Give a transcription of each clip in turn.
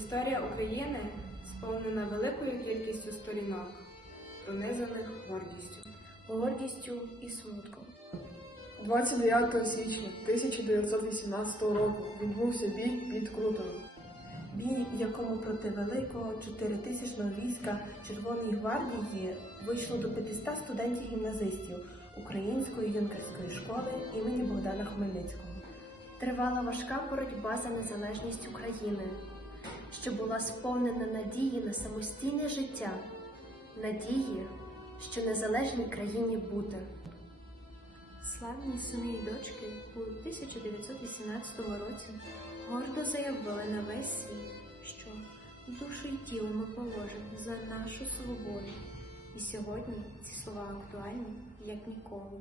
Історія України сповнена великою кількістю сторінок, пронизаних гордістю. гордістю і смутком. 29 січня 1918 року відбувся бій під Крутами. Бій, в якому проти великого чотиритисячного війська Червоної гвардії вийшло до 500 студентів-гімназистів Української юнкерської школи імені Богдана Хмельницького. Тривала важка боротьба за незалежність України, що була сповнена надії на самостійне життя, надії, що незалежній країні бути. Славні сини і дочки у 1918 році гордо заявили на весь світ, що душу і тіло ми положимо за нашу свободу. І сьогодні ці слова актуальні як ніколи.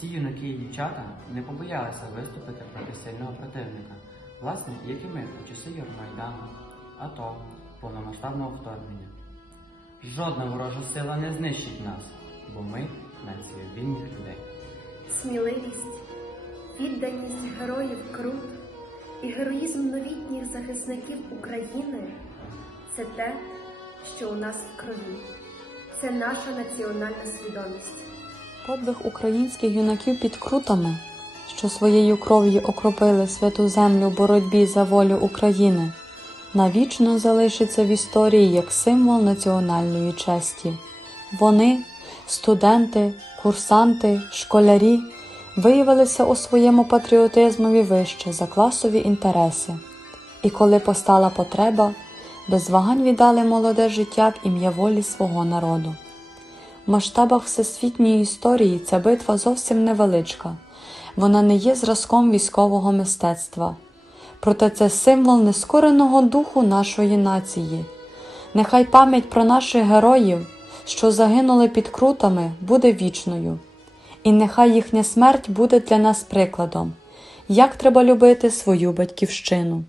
Ці юнаки і дівчата не побоялися виступити проти сильного противника, власне, як і ми у часи Євромайдану, АТО, повномасштабного вторгнення. Жодна ворожа сила не знищить нас, бо ми нація вільних людей. Сміливість, відданість героїв Крут і героїзм новітніх захисників України це те, що у нас в крові. Це наша національна свідомість. Подвиг українських юнаків під крутами, що своєю кров'ю окропили святу землю в боротьбі за волю України, навічно залишиться в історії як символ національної честі. Вони, студенти, курсанти, школярі, виявилися у своєму патріотизмові вище за класові інтереси. І коли постала потреба, без вагань віддали молоде життя в ім'я волі свого народу. В масштабах всесвітньої історії ця битва зовсім невеличка. Вона не є зразком військового мистецтва. Проте це символ нескореного духу нашої нації. Нехай пам'ять про наших героїв, що загинули під крутами, буде вічною. І нехай їхня смерть буде для нас прикладом, як треба любити свою батьківщину.